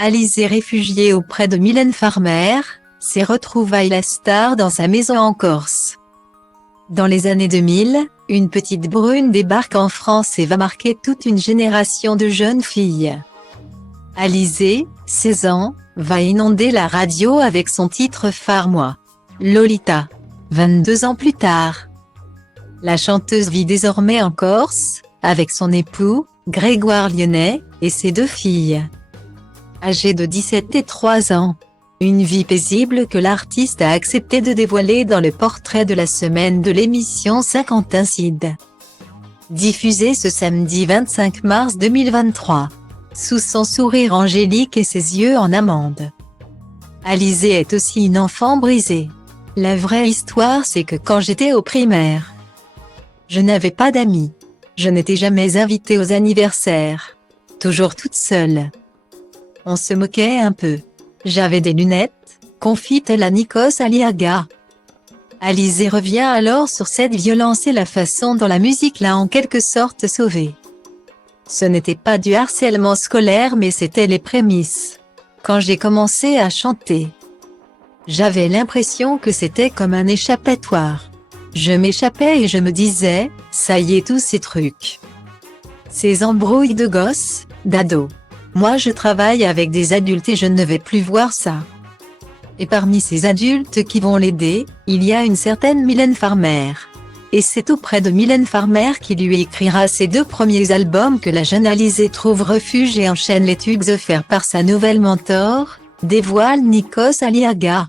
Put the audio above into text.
Alizée, réfugiée auprès de Mylène Farmer, s'est retrouvaille la star dans sa maison en Corse. Dans les années 2000, une petite brune débarque en France et va marquer toute une génération de jeunes filles. Alizée, 16 ans, va inonder la radio avec son titre phare Moi, Lolita. 22 ans plus tard, la chanteuse vit désormais en Corse, avec son époux, Grégoire Lyonnais, et ses 2 filles. Âgée de 17 et 3 ans. Une vie paisible que l'artiste a accepté de dévoiler dans le portrait de la semaine de l'émission Saint-Quentin-Cid. Diffusée ce samedi 25 mars 2023. Sous son sourire angélique et ses yeux en amande. Alizée est aussi une enfant brisée. La vraie histoire, c'est que quand j'étais au primaire, je n'avais pas d'amis. Je n'étais jamais invitée aux anniversaires. Toujours toute seule. On se moquait un peu. J'avais des lunettes, confie-t-elle à Nikos Aliaga. Alizée revient alors sur cette violence et la façon dont la musique l'a en quelque sorte sauvée. Ce n'était pas du harcèlement scolaire mais c'était les prémices. Quand j'ai commencé à chanter, j'avais l'impression que c'était comme un échappatoire. Je m'échappais et je me disais, ça y est tous ces trucs. Ces embrouilles de gosses, d'ados. Moi je travaille avec des adultes et je ne vais plus voir ça. Et parmi ces adultes qui vont l'aider, il y a une certaine Mylène Farmer. Et c'est auprès de Mylène Farmer qu'il lui écrira ses 2 premiers albums que la jeune Alizée trouve refuge et enchaîne les tubes offerts par sa nouvelle mentor, dévoile Nikos Aliaga.